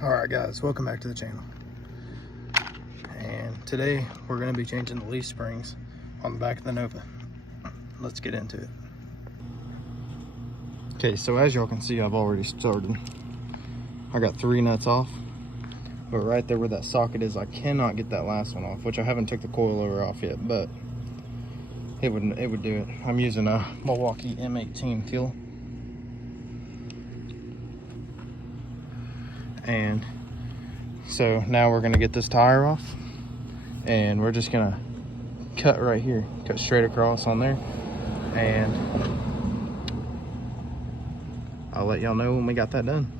Alright guys, welcome back to the channel. And today we're going to be changing the leaf springs on the back of the Nova. Let's get into it. Okay, so as y'all can see, I've already started. I got 3 nuts off, but right there where that socket is, I cannot get that last one off, which I haven't took the coilover off yet, but it would do it. I'm using a Milwaukee M18 fuel. And so now we're gonna get this tire off, and we're just gonna cut right here, cut straight across on there, and I'll let y'all know when we got that done.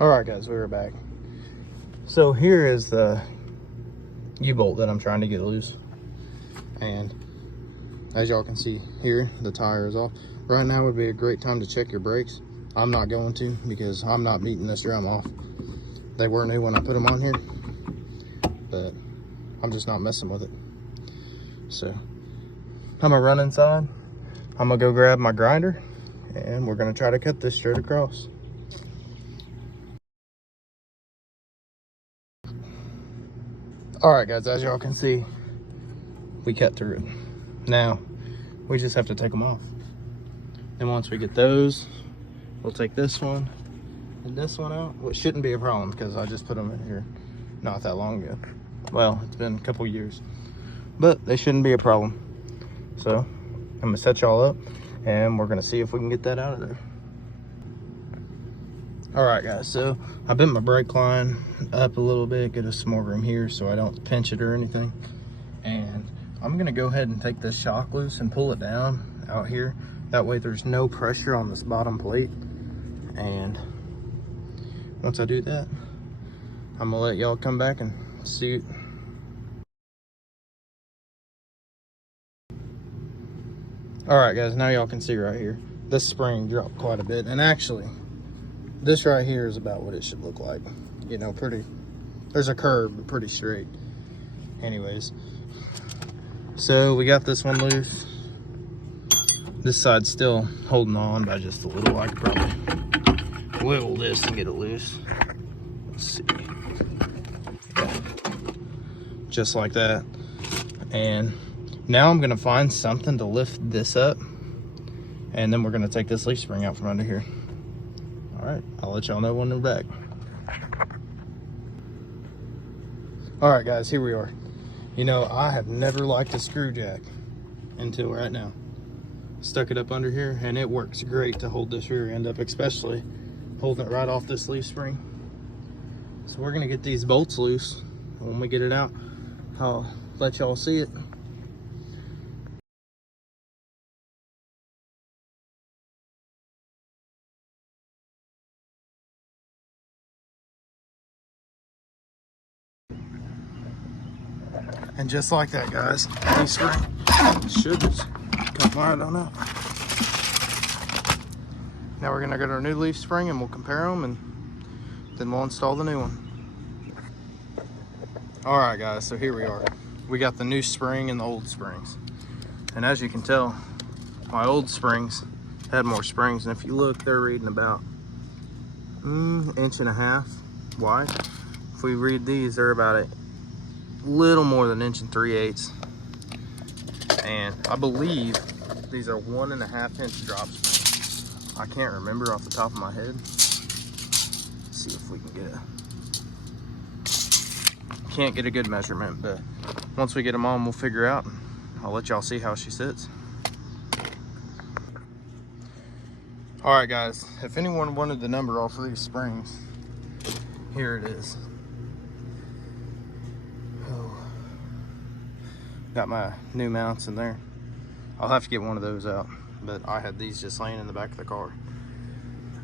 All right guys, we're back. So here is the U-bolt that I'm trying to get loose, and as y'all can see here, the tire is off. Right now would be a great time to check your brakes. I'm not going to, because I'm not beating this drum off. They were new when I put them on here, but I'm just not messing with it. So I'm gonna run inside, I'm gonna go grab my grinder, and we're gonna try to cut this straight across. All right guys, as y'all can see, we cut through it. Now we just have to take them off. And once we get those, we'll take this one and this one out, which shouldn't be a problem because I just put them in here not that long ago. Well, it's been a couple years, but they shouldn't be a problem. So I'm gonna set y'all up and we're gonna see if we can get that out of there. All right guys, so I bent my brake line up a little bit, get us some more room here so I don't pinch it or anything. And I'm gonna go ahead and take this shock loose and pull it down out here. That way there's no pressure on this bottom plate. And once I do that, I'm gonna let y'all come back and see it. All right guys, now y'all can see right here, this spring dropped quite a bit. And actually, this right here is about what it should look like. You know, there's a curve, but pretty straight. Anyways, so we got this one loose. This side's still holding on by just a little. I could probably wiggle this and get it loose. Let's see. Just like that. And now I'm gonna find something to lift this up, and then we're gonna take this leaf spring out from under here. All right, I'll let y'all know when we're back. All right guys, here we are. You know, I have never liked a screw jack until right now. Stuck it up under here, and it works great to hold this rear end up, especially holding it right off this leaf spring. So we're gonna get these bolts loose. When we get it out, I'll let y'all see it. And just like that, guys, leaf spring should just come right on out. Now we're gonna go to our new leaf spring and we'll compare them, and then we'll install the new one. All right guys, so here we are. We got the new spring and the old springs. And as you can tell, my old springs had more springs, and if you look, they're reading about inch and a half wide. If we read these, they're about a little more than 1 3/8 inches. And I believe these are 1.5 inch drop springs. I can't remember off the top of my head. Let's see if we can get can't get a good measurement, but once we get them on, we'll figure out, and I'll let y'all see how she sits. All right guys, if anyone wanted the number off of these springs, here it is. Oh. Got my new mounts in there. I'll have to get one of those out, but I had these just laying in the back of the car.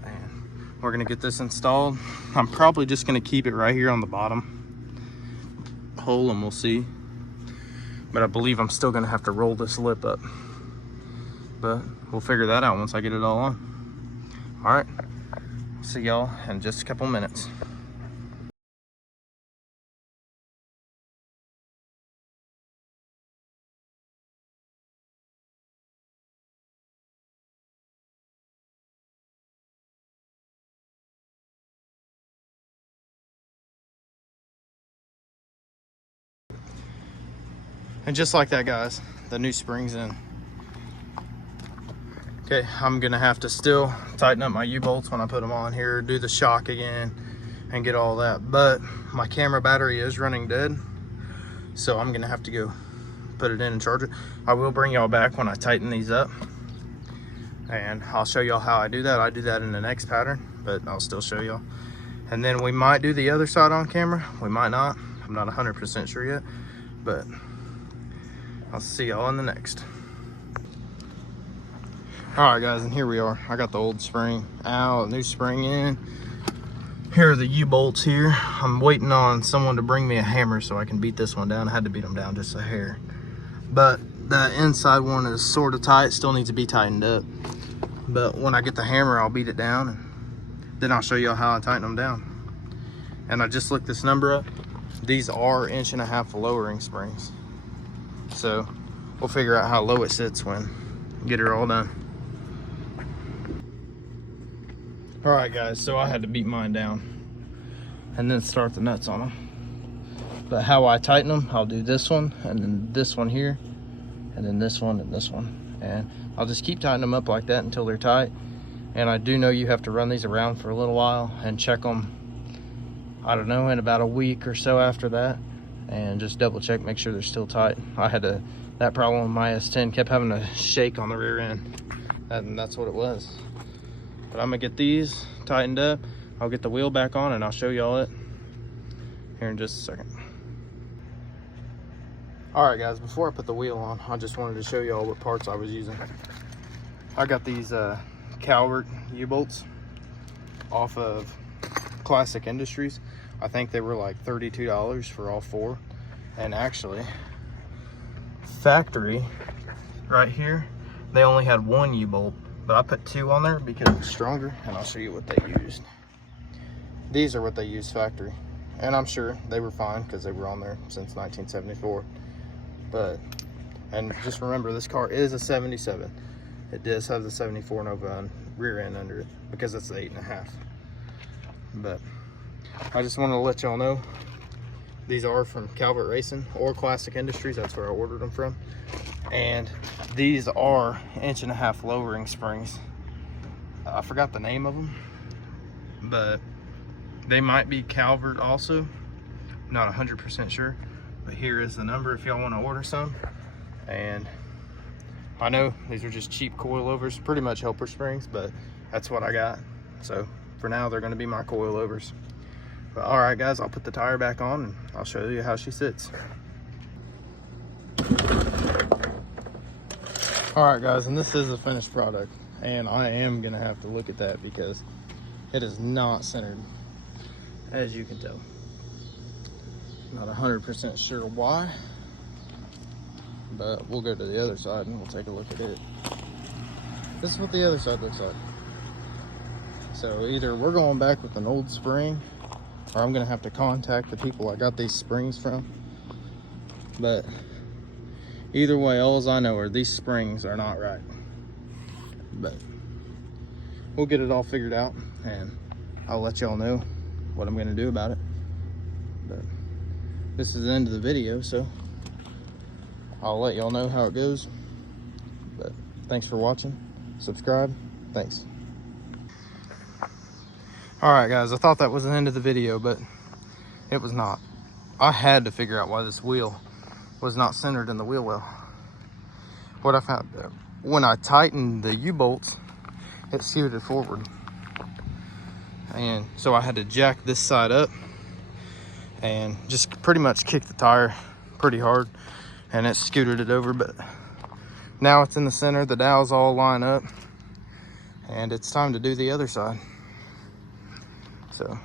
And we're gonna get this installed. I'm probably just gonna keep it right here on the bottom hole, and we'll see. But I believe I'm still gonna have to roll this lip up. But we'll figure that out once I get it all on. All right, see y'all in just a couple minutes. And just like that, guys, the new spring's in. Okay, I'm gonna have to still tighten up my U-bolts when I put them on here, do the shock again, and get all that. But my camera battery is running dead, so I'm gonna have to go put it in and charge it. I will bring y'all back when I tighten these up, and I'll show y'all how I do that. I do that in the next pattern, but I'll still show y'all. And then we might do the other side on camera, we might not. I'm not 100% sure yet, but I'll see y'all in the next. All right, guys, and here we are. I got the old spring out, new spring in. Here are the U-bolts here. I'm waiting on someone to bring me a hammer so I can beat this one down. I had to beat them down just a hair. But the inside one is sort of tight, still needs to be tightened up. But when I get the hammer, I'll beat it down, and then I'll show y'all how I tighten them down. And I just looked this number up. These are 1.5 inch lowering springs. So we'll figure out how low it sits when we get it all done. All right, guys, so I had to beat mine down and then start the nuts on them. But how I tighten them, I'll do this one and then this one here, and then this one and this one. And I'll just keep tightening them up like that until they're tight. And I do know you have to run these around for a little while and check them, I don't know, in about a week or so after that. And just double check, make sure they're still tight. I had that problem with my S10, kept having to shake on the rear end. And that's what it was. But I'm gonna get these tightened up. I'll get the wheel back on and I'll show y'all it here in just a second. All right, guys, before I put the wheel on, I just wanted to show y'all what parts I was using. I got these Calvert U-bolts off of Classic Industries. I think they were like $32 for all 4. And actually, factory right here, they only had 1 U-bolt. But I put 2 on there because it's stronger, and I'll show you what they used. These are what they used factory. And I'm sure they were fine because they were on there since 1974. But, and just remember, this car is a 77. It does have the 74 Nova rear end under it because it's the 8.5. But I just want to let y'all know, these are from Calvert Racing or Classic Industries. That's where I ordered them from. And these are 1.5 inch lowering springs. I forgot the name of them, but they might be Calvert also. Not 100% sure, but here is the number if y'all want to order some. And I know these are just cheap coilovers, pretty much helper springs, but that's what I got. So for now, they're going to be my coilovers. But all right, guys, I'll put the tire back on and I'll show you how she sits. All right, guys, and this is a finished product, and I am gonna have to look at that because it is not centered, as you can tell. Not 100% sure why, but we'll go to the other side and we'll take a look at it. This is what the other side looks like. So either we're going back with an old spring, or I'm gonna have to contact the people I got these springs from. But either way, all I know are these springs are not right. But we'll get it all figured out and I'll let y'all know what I'm gonna do about it. But this is the end of the video, so I'll let y'all know how it goes. But thanks for watching. Subscribe. Thanks. All right, guys, I thought that was the end of the video, but it was not. I had to figure out why this wheel was not centered in the wheel well. What I found, when I tightened the U-bolts, it skewed it forward. And so I had to jack this side up and just pretty much kick the tire pretty hard, and it scooted it over. But now it's in the center, the dowels all line up, and it's time to do the other side. So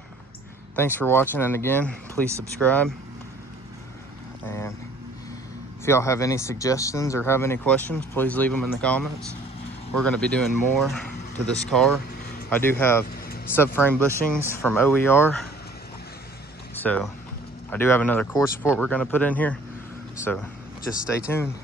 thanks for watching, and again, please subscribe. And if y'all have any suggestions or have any questions, please leave them in the comments. We're going to be doing more to this car. I do have subframe bushings from OER, so I do have another core support we're going to put in here, so just stay tuned.